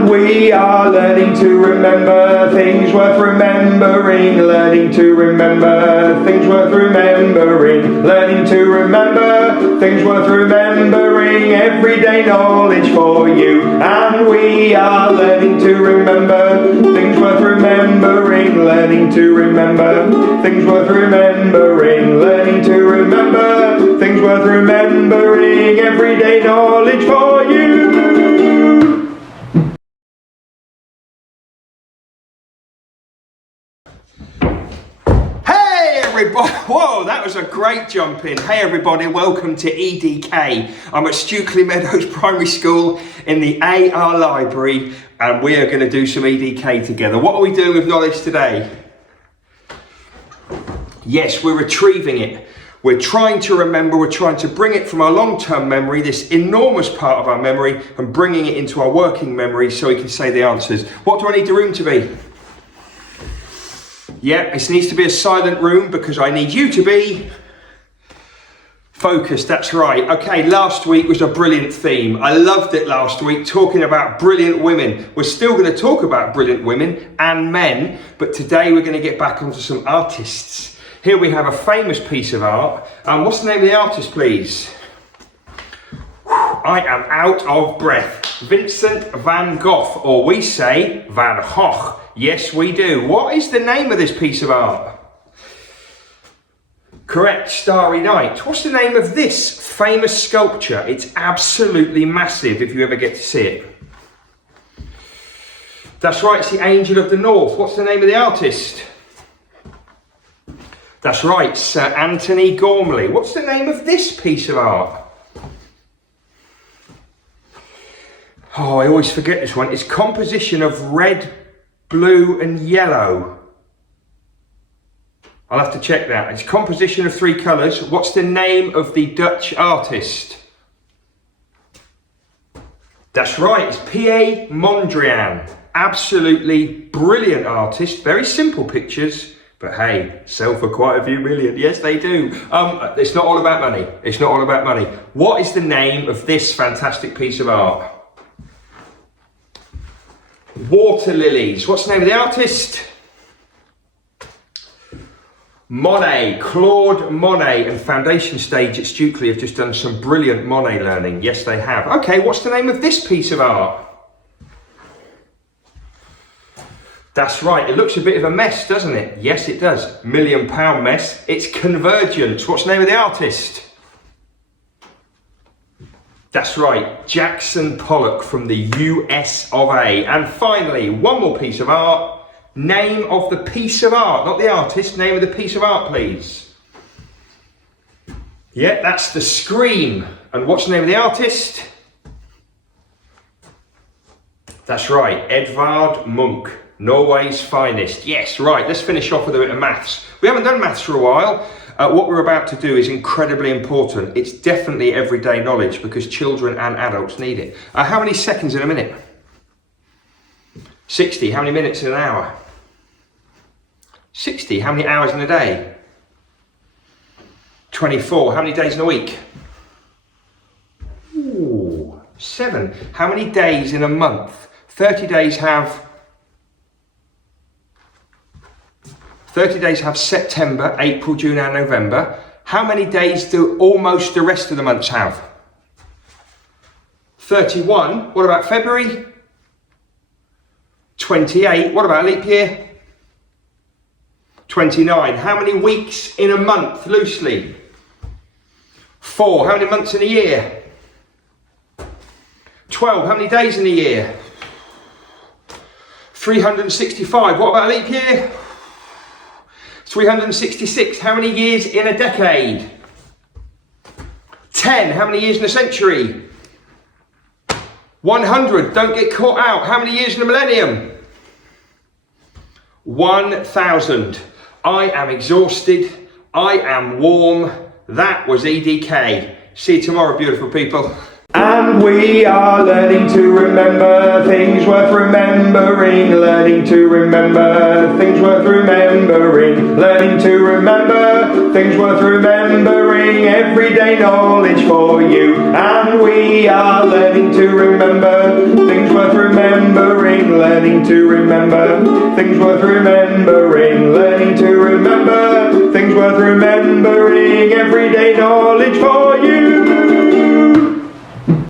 And we are learning to remember things worth remembering, learning to remember things worth remembering, learning to remember things worth remembering, everyday knowledge for you. And we are learning to remember things worth remembering, learning to remember things worth remembering, learning to remember things worth remembering, everyday knowledge for you. Whoa, that was a great jump in. Hey everybody, welcome to EDK. I'm at Stukeley Meadows Primary School in the AR Library and we are going to do some EDK together. What are we doing with knowledge today? Yes, we're retrieving it. We're trying to remember, we're trying to bring it from our long-term memory, this enormous part of our memory, and bringing it into our working memory so we can say the answers. What do I need the room to be? Yeah, it needs to be a silent room because I need you to be focused, that's right. Okay, last week was a brilliant theme. I loved it last week, talking about brilliant women. We're still going to talk about brilliant women and men, but today we're going to get back onto some artists. Here we have a famous piece of art. What's the name of the artist, please? I am out of breath. Vincent van Gogh, or we say Van Gogh. Yes, we do. What is the name of this piece of art? Correct, Starry Night. What's the name of this famous sculpture? It's absolutely massive if you ever get to see it. That's right, it's the Angel of the North. What's the name of the artist? That's right, Sir Anthony Gormley. What's the name of this piece of art? Oh, I always forget this one. It's composition of red, blue and yellow. I'll have to check that. It's composition of 3 colours. What's the name of the Dutch artist? That's right, it's P.A. Mondrian. Absolutely brilliant artist. Very simple pictures, but hey, sell for quite a few million. Yes, they do. It's not all about money. It's not all about money. What is the name of this fantastic piece of art? Water Lilies. What's the name of the artist? Monet, Claude Monet, and Foundation Stage at Stukeley have just done some brilliant Monet learning. Yes, they have. Okay, what's the name of this piece of art? That's right, it looks a bit of a mess, doesn't it? Yes, it does. £1 million mess. It's Convergence. What's the name of the artist? That's right, Jackson Pollock from the US of A. And finally, one more piece of art. Name of the piece of art, not the artist, name of the piece of art, please. Yeah, that's The Scream. And what's the name of the artist? That's right, Edvard Munch, Norway's finest. Yes, right, let's finish off with a bit of maths. We haven't done maths for a while. What we're about to do is incredibly important. It's definitely everyday knowledge because children and adults need it. How many seconds in a minute? 60. How many minutes in an hour? 60. How many hours in a day? 24. How many days in a week? Ooh, 7. How many days in a month? 30 days have September, April, June and November. How many days do almost the rest of the months have? 31. What about February? 28. What about leap year? 29. How many weeks in a month, loosely? 4. How many months in a year? 12. How many days in a year? 365. What about leap year? 366. How many years in a decade? 10. How many years in a century? 100. Don't get caught out. How many years in a millennium? 1000. I am exhausted. I am warm. That was EDK. See you tomorrow, beautiful people. And we are learning to remember things worth remembering, learning to remember things worth remembering, learning to remember things worth remembering, everyday knowledge for you. And we are learning to remember things worth remembering. learning to remember things worth remembering, learning to remember things worth remembering every day. Not